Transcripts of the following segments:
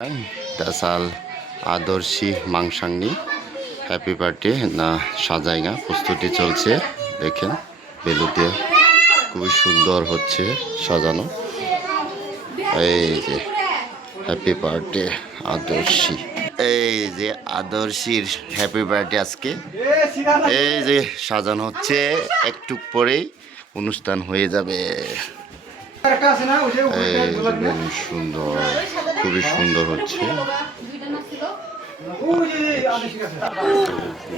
Dasal আদর্শী মাংসাংনি happy birthday না সাজাইগা প্রস্তুতি চলছে। দেখেন বেলুন দিয়ে খুবই সুন্দর হচ্ছে সাজানো। এই যে হ্যাপি বার্থডে আদর্শী, এই যে আদর্শীর হ্যাপি বার্থডে আজকে এই যে সাজানো হচ্ছে, একটু পরেই অনুষ্ঠান হয়ে যাবে। সুন্দর, খুবই সুন্দর হচ্ছে।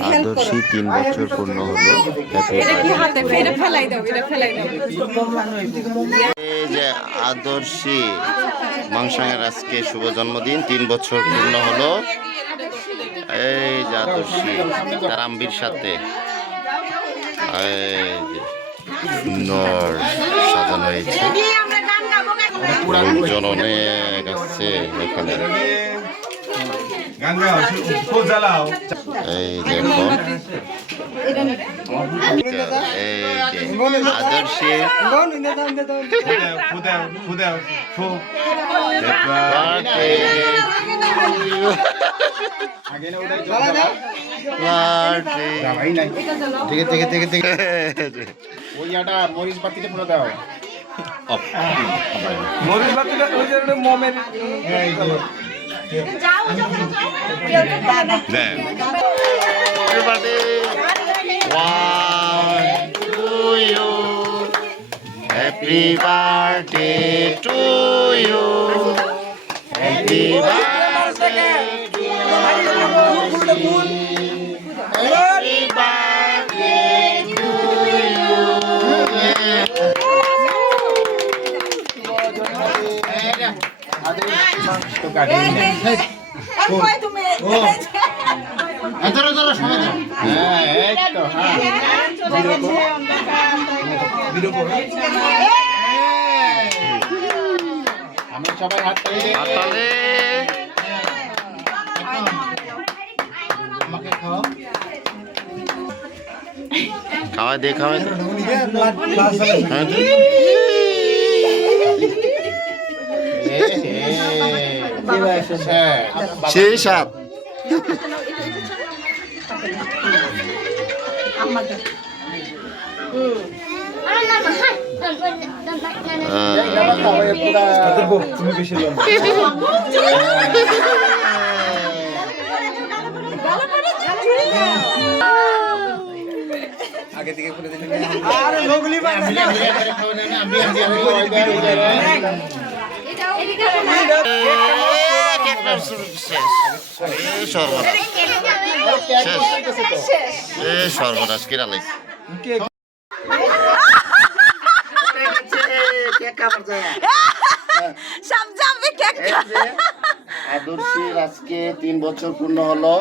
আদর্শী 3 বছর পূর্ণ হলো। এই যে আদর্শী মাংসাঙের আজকে শুভ জন্মদিন, 3 বছর পূর্ণ হলো। এই যে আদর্শী তার আম্বির সাথে সুন্দর সাজানো হয়েছে। লোকজন অনেক আছে এখানে। এই দেখো আদর্শী মরিচ বাতিতে পুরো দাও। মরিচ বাতিটা ওই যে মোমের Happy birthday to you. Happy birthday to you. Happy birthday to you. আমি সবাই হাত তালি আমাকে খাও, খাওয়া দে, খাওয়া দে। সেই সাত আগে থেকে করে দিলেন। আরে লোগলি ভাই সর্বনাশ কিরা লাগছে। আদর্শীর আজকে 3 বছর পূর্ণ হলো।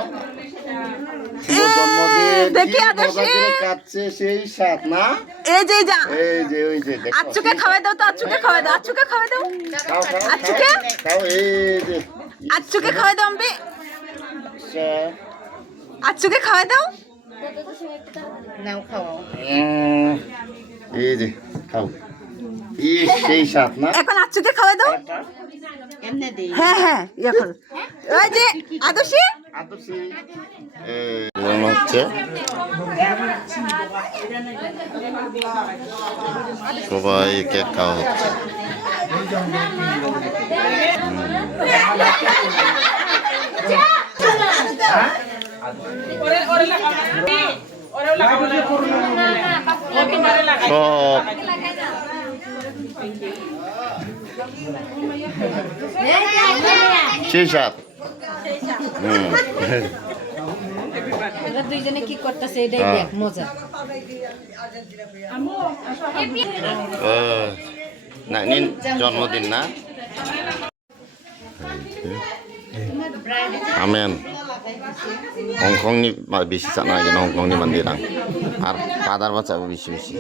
কাটছে সেই সাত না, এই যে এই যে ওই যে আচ্ছুকে খাওয়াই দাও তো, আচ্ছুকে খাওয়াই দাও, আচ্ছুকে খাওয়াই দাও, আচ্ছুকে খাও, এই যে আচ্ছুকে খাওয়াই দাও, আম্বি আচ্ছুকে খাওয়াই দাও, নাও খাও, এই যে খাও, এই সেই সাত না। এখন আচ্ছুকে খাওয়াই দাও, এমনে দেই। হ্যাঁ হ্যাঁ এখন ওই যে আদর্শী আদর্শী হচ্ছে সবাই কেক খাওয়া হচ্ছে। সব সেই সাত দুইজনে কি করতেছে এটাই দেখ মজা। না জন্মদিন না amen hongkongni bisi sana aja hongkongni mandirang ar kadar baca bisi bisi